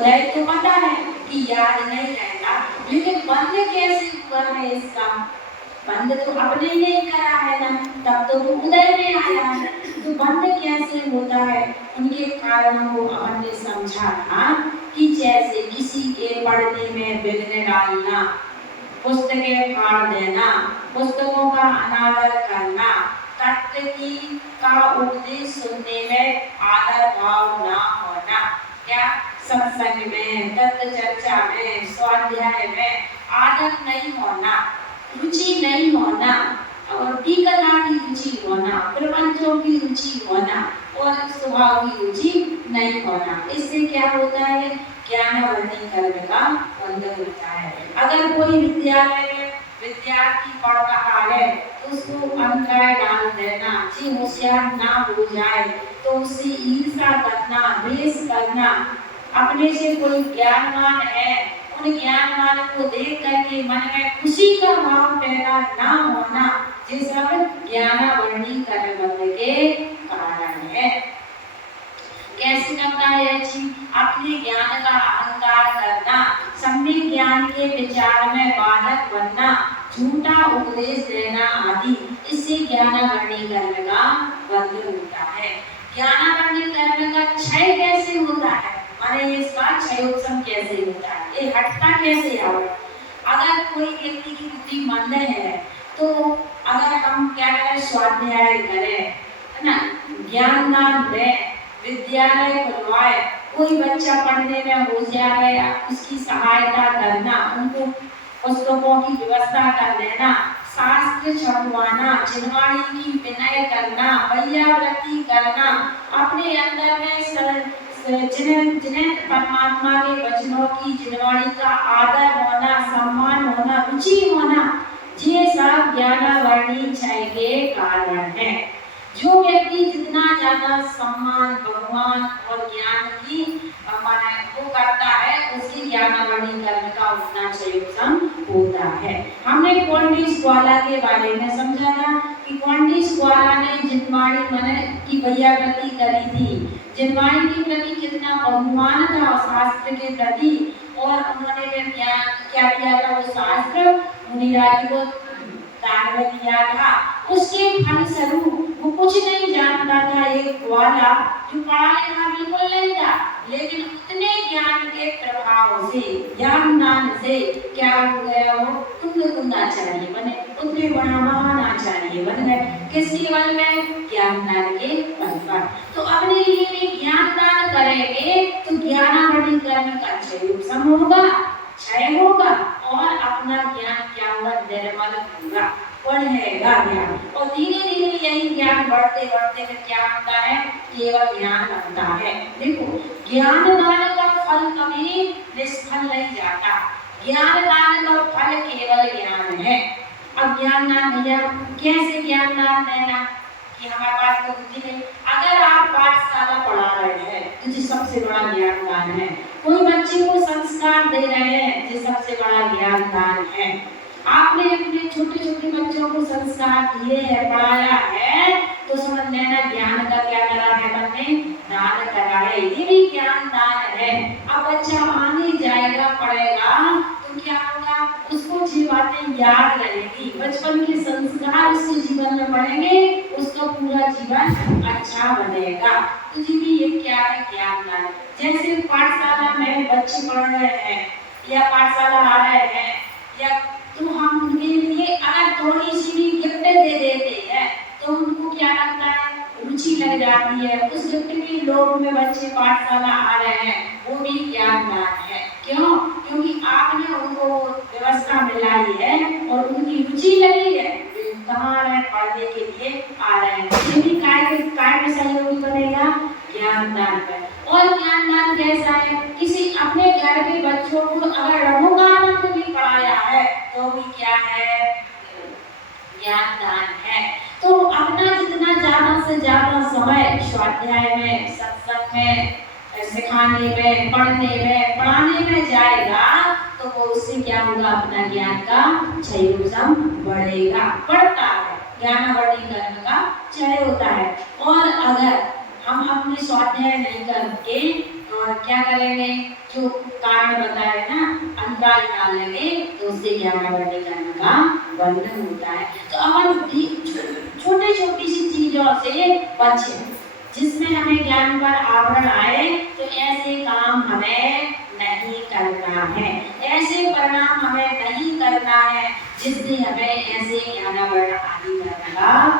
उदय तो पता है कि याद नहीं रहता, लेकिन बंद कैसे हुआ है इसका? बंद तो अपने ने करा है ना, तब तो वो उदय में आया है, तो बंद कैसे होता है? उनके कारणों को अपन ने समझा था कि जैसे किसी के पढ़ने में विघ्न डालना, पुस्तकें फाड़ देना, पुस्तकों का अनादर करना, तत्व की का उपदेश सुनने में आदर भाव ना होना, क्या सत्संग में, तत्व चर्चा में, स्वाध्याय में आदर नहीं होना, रुचि नहीं होना, और टीका की रुचि होना, प्रपंचों की रुचि होना और स्वभाव की रुचि नहीं होना, इससे क्या होता है? ज्ञानवर्णी कर्म का बंध होता है। अगर कोई विद्यालय में विद्यार्थी पढ़ रहा है तो उसको अंतराय डाल देना, जी होशियार ना हो जाए तो उससे ईर्ष्या करना, द्वेष करना, अपने से कोई ज्ञानवान है उन ज्ञानवान को देख करके मन में खुशी का भाव पैदा ना होना, ये सब ज्ञानवर्णी कर्म बंध के कारण है। कैसे करता है जी? अपने ज्ञान का अहंकार करना, सम्यक ज्ञान के विचार में बाधक बनना, झूठा उपदेश देना आदि, इससे ज्ञानवर्णी कर्म का बंध होता है। ज्ञानवर्णी कर्म का क्षय कैसे होता है? माने इसका क्षयोपशम कैसे होता है? ये हटता कैसे है? अगर कोई व्यक्ति की बुद्धि मंद है तो अगर हम क्या करें? स्वाध्याय करें, है ना, ज्ञान दान दें, विद्यालय खुलवाए, कोई बच्चा पढ़ने में होशियार है या उसकी सहायता करना, उनको पुस्तकों की व्यवस्था कर देना, शास्त्र छपवाना, जिनवाणी की विनय करना, वैयावृत्ति करना, अपने अंदर में जिन्हें परमात्मा के वचनों की जिनवाणी का आदर होना, सम्मान होना, रुचि होना, ये सब ज्ञानवर्णी क्षय के कारण है। जो व्यक्ति जितना ज्यादा सम्मान, भगवान और ज्ञान की वो करता है, उसकी ज्ञानवर्णी कर्म का उतना क्षयोपशम होता है। हमने कौंडिन्य ग्वाला के बारे में समझा था कि कौंडिन्य ग्वाला ने जिनवाणी मन की वैयावृत्ति करी थी, जिनवाणी के प्रति कितना बहुमान था शास्त्र के प्रति, और उन्होंने ज्ञान क्या किया था? वो शास्त्र मुनिराज को दान में दिया था। उसके फलस्वरूप वो कुछ नहीं जानता था, एक ग्वाला जो पढ़ा लिखा बिल्कुल नहीं था, लेकिन उतने ज्ञान के प्रभाव से, ज्ञान दान से क्या हो गया? वो तुंग आचार्य बने, उतने बड़ा महान आचार्य बन गए। किसके बल में? ज्ञान दान के बल पर। तो अपने लिए भी ज्ञान दान करेंगे तो ज्ञानवर्णी कर्म का क्षयोपशम होगा, क्षय होगा, और अपना ज्ञान क्या होगा? निर्मल होगा, बढ़ेगा ज्ञान, और धीरे धीरे यही ज्ञान बढ़ते बढ़ते में क्या होता है? केवल ज्ञान बनता है। देखो, ज्ञान दान का फल कभी निष्फल नहीं जाता, ज्ञान दान का फल केवल ज्ञान है। अब ज्ञान दान भैया कैसे ज्ञान दान देना कि हमारे पास तो बुद्धि नहीं? अगर आप पाठशाला पढ़ा रहे हैं तो ये सबसे बड़ा ज्ञान दान है। कोई बच्चे को संस्कार दे रहे हैं, ये सबसे बड़ा ज्ञान दान है। आपने अपने छोटे छोटे बच्चों को संस्कार दिए हैं, पढ़ाया है, तो समझ लेना ज्ञान का क्या करा है? हमने दान करा है, ये भी ज्ञान दान है। अब बच्चा आने जाएगा, पढ़ेगा, तो क्या होगा? उसको जी बातें याद रहेगी, बचपन के संस्कार उसके जीवन में पड़ेंगे, उसका पूरा जीवन अच्छा बनेगा। तो जी भी ये क्या है? ज्ञान दान। जैसे पाठशाला में बच्चे पढ़ रहे हैं या पाठशाला आ रहे हैं, या तो हम उनके लिए अगर थोड़ी सी भी गिफ्ट दे देते हैं तो उनको क्या लगता है? रुचि लग जाती है, उस गिफ्ट के लोभ में बच्चे पाठशाला आ रहे हैं, वो भी ज्ञान दान है। क्यों? क्योंकि आपने उनको व्यवस्था मिलाई है और उनकी रुचि लगी है, कहाँ आ रहे हैं? पढ़ने के लिए आ रहे हैं। ये भी काय में सहयोगी बनेगा? ज्ञान दान पर। और ज्ञान दान कैसा है? किसी अपने घर के बच्चों को अगर रघुगानंद भी पढ़ाया है तो भी क्या है? ज्ञान दान है। तो अपना जितना ज्यादा से ज्यादा समय स्वाध्याय में, सत्संग में, सिखाने में, पढ़ने में, पढ़ाने में जाएगा तो वो उससे क्या होगा? अपना ज्ञान का क्षयोपशम बढ़ेगा, बढ़ता है, ज्ञानवर्णी कर्म का क्षय होता है। और अगर हम अपने स्वाध्याय नहीं करके और क्या करेंगे, जो कारण बताए ना, अंतराल डालेंगे तो उससे ज्ञानावृद्धि करने का बंधन होता है। तो अपन छोटी छोटी सी चीजों से बचें जिसमें हमें ज्ञान पर आवरण आए, तो ऐसे काम हमें नहीं करना है, ऐसे परिणाम हमें नहीं करना है जिससे हमें ऐसे ज्ञानावरण आदि करने का